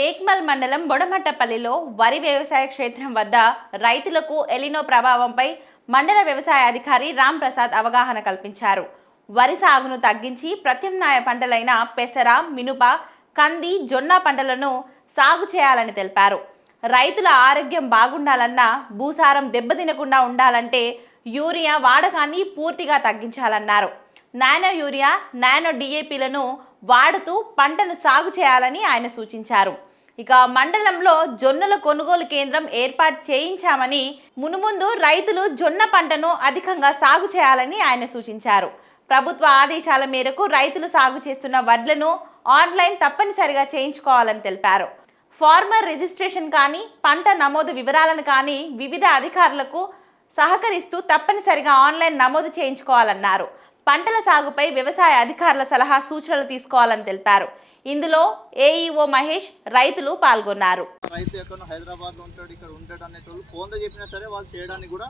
టేక్మల్ మండలం బొడమట్టపల్లిలో వరి వ్యవసాయ క్షేత్రం వద్ద రైతులకు ఎలినో ప్రభావంపై మండల వ్యవసాయ అధికారి రామ్ ప్రసాద్ అవగాహన కల్పించారు. వరి సాగును తగ్గించి ప్రత్యామ్నాయ పంటలైన పెసర, మినుప, కంది, జొన్న పంటలను సాగు చేయాలని తెలిపారు. రైతుల ఆరోగ్యం బాగుండాలన్నా, భూసారం దెబ్బతినకుండా ఉండాలంటే యూరియా వాడకాన్ని పూర్తిగా తగ్గించాలన్నారు. నానో యూరియా, నానో డిఏపిలను వాడుతూ పంటను సాగు చేయాలని ఆయన సూచించారు. ఇక మండలంలో జొన్నల కొనుగోలు కేంద్రం ఏర్పాటు చేయించామని, మునుముందు రైతులు జొన్న పంటను అధికంగా సాగు చేయాలని ఆయన సూచించారు. ప్రభుత్వ ఆదేశాల మేరకు రైతులు సాగు చేస్తున్న వడ్లను ఆన్లైన్ తప్పనిసరిగా చేయించుకోవాలని తెలిపారు. ఫార్మర్ రిజిస్ట్రేషన్ కానీ, పంట నమోదు వివరాలను కానీ వివిధ అధికారులకు సహకరిస్తూ తప్పనిసరిగా ఆన్లైన్ నమోదు చేయించుకోవాలన్నారు. పంటల సాగుపై వ్యవసాయ అధికారుల సలహా సూచనలు తీసుకోవాలని తెలిపారు. ఇందులో ఏఈఓ మహేష్, రైతులు పాల్గొన్నారు. రైతు ఎక్కడ హైదరాబాద్ లో ఉంటాడు, ఇక్కడ ఉంటాడు అనేటోళ్ళు ఫోన్లో చెప్పినా సరే వాళ్ళు చేయడానికి కూడా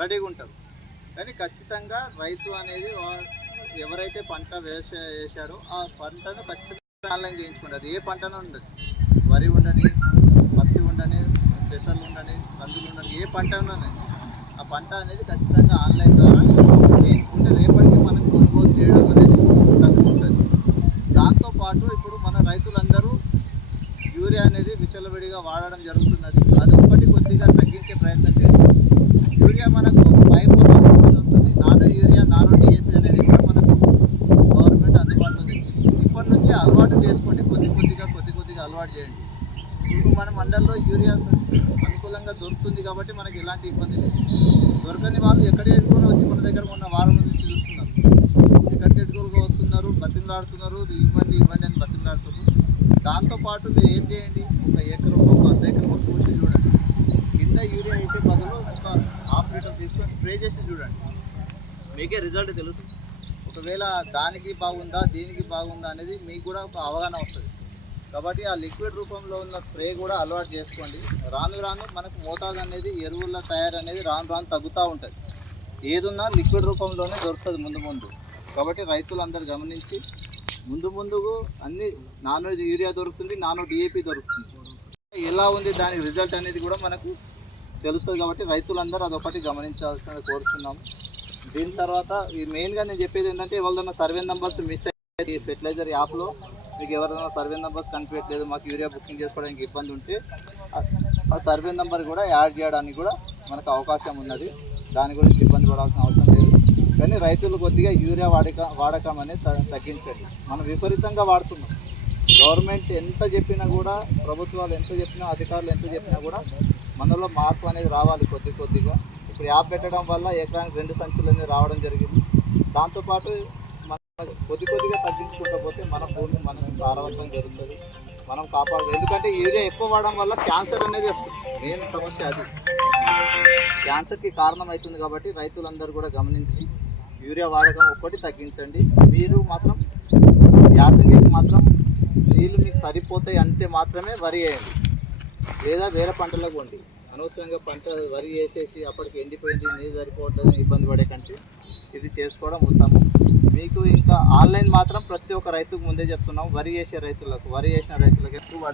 రెడీగా ఉంటారు. కానీ ఖచ్చితంగా రైతు అనేది ఎవరైతే పంట వేసాడో ఆ పంటను ఖచ్చితంగా ఆన్లైన్ చేయించుకోండి. అది ఏ పంటనో ఉండదు, వరి ఉండని, పత్తి ఉండని, పెసర్లు ఉండని, కందులు ఉండని, ఏ పంట ఉండని ఆ పంట అనేది ఖచ్చితంగా ఆన్లైన్ ద్వారా చేయించుకుంటే రేపటికి మనం కొనుగోలు చేయడం అనేది తక్కువ ఉంటుంది. దాంతోపాటు ఇప్పుడు మన రైతులందరూ యూరియా అనేది విచ్చలవిడిగా వాడడం జరుగుతున్నది. అది ఒకటి కొద్దిగా తగ్గించే ప్రయత్నం చేయాలి. యూరియా మనకు దొరుకుతుంది. నానో యూరియా, నానో డిఏపి అనేది కూడా మనకు గవర్నమెంట్ అందుబాటులో తెచ్చింది. ఇప్పటి నుంచే అలవాటు చేసుకోండి, కొద్ది కొద్దిగా అలవాటు చేయండి. ఇప్పుడు మన మండలంలో యూరియా అనుకూలంగా దొరుకుతుంది కాబట్టి మనకి ఎలాంటి ఇబ్బంది లేదు. దొరకని వాళ్ళు ఎక్కడికి కూడా వచ్చి మన దగ్గర ఉన్న వారం నుంచి చూస్తున్నారు. ఎక్కడికెట్టుకోలుగా వస్తున్నారు, బతిమలాడుతున్నారు, ఇవ్వండి అని బతిమలాడుతున్నారు. దాంతోపాటు మీరు ఏం చేయండి, ఒక ఎకరం, 100 ఎకరం చూసి చూడండి. కింద యూరియా వేసే బదులు ఒక ½ లీటర్ తీసుకొని స్ప్రే చేసి చూడండి, మీకే రిజల్ట్ తెలుసు. ఒకవేళ దానికి బాగుందా, దీనికి బాగుందా అనేది మీకు కూడా ఒక అవగాహన వస్తుంది. కాబట్టి ఆ లిక్విడ్ రూపంలో ఉన్న స్ప్రే కూడా అలవాటు చేసుకోండి. రాను రాను మనకు మోతాదు అనేది, ఎరువుల తయారు అనేది రాను తగ్గుతూ ఉంటుంది. ఏదున్నా లిక్విడ్ రూపంలోనే దొరుకుతుంది ముందు. కాబట్టి రైతులందరూ గమనించి ముందుకు అన్ని నానో యూరియా దొరుకుతుంది, నానో డిఏపి దొరుకుతుంది. ఎలా ఉంది దాని రిజల్ట్ అనేది కూడా మనకు తెలుస్తుంది. కాబట్టి రైతులందరూ అదొకటి గమనించాల్సింది కోరుతున్నాము. దీని తర్వాత ఈ మెయిన్గా నేను చెప్పేది ఏంటంటే, ఎవరిదైనా సర్వే నెంబర్స్ మిస్ అయ్యి ఫెర్టిలైజర్ యాప్లో మీకు ఎవరైనా సర్వే నెంబర్స్ కనిపించట్లేదు, మాకు యూరియా బుకింగ్ చేసుకోవడానికి ఇబ్బంది ఉంటే ఆ సర్వే నెంబర్ కూడా యాడ్ చేయడానికి కూడా మనకు అవకాశం ఉన్నది. దాని గురించి ఇబ్బంది పడాల్సిన అవసరం లేదు. కానీ రైతులు కొద్దిగా యూరియా వాడకం అనేది తగ్గించండి. మనం విపరీతంగా వాడుతున్నాం. గవర్నమెంట్ ఎంత చెప్పినా కూడా, ప్రభుత్వాలు ఎంత చెప్పినా, అధికారులు ఎంత చెప్పినా కూడా మనలో మార్పు అనేది రావాలి కొద్దిగా. ఇప్పుడు యాప్ పెట్టడం వల్ల ఎకరానికి 2 సంచులు అనేది రావడం జరిగింది. దాంతోపాటు కొద్దిగా తగ్గించుకుంటూ పోతే మన భూమి మనకు సారవంతం జరుగుతుంది, మనం కాపాడదు. ఎందుకంటే యూరియా ఎక్కువ వాడడం వల్ల క్యాన్సర్ అనేది వస్తుంది. మెయిన్ సమస్య అది, క్యాన్సర్కి కారణం అవుతుంది. కాబట్టి రైతులందరూ కూడా గమనించి యూరియా వాడకం ఒక్కటి తగ్గించండి. మీరు మాత్రం యాసంగికి మాత్రం నీళ్ళు మీకు సరిపోతాయి అంటే మాత్రమే వరి వేయండి, లేదా వేరే పంటలకు వండి. అనవసరంగా పంట వరి వేసేసి అప్పటికి ఎండిపోయింది, నీళ్ళు సరిపోవట్లేదు ఇబ్బంది పడే కంటే ఇది చేసుకోవడం ఉత్తమం. మీకు ఇంకా ఆన్లైన్ మాత్రం ప్రతి ఒక్క రైతుకు ముందే చెప్తున్నాం, వరి వేసిన రైతులకు ఎక్కువ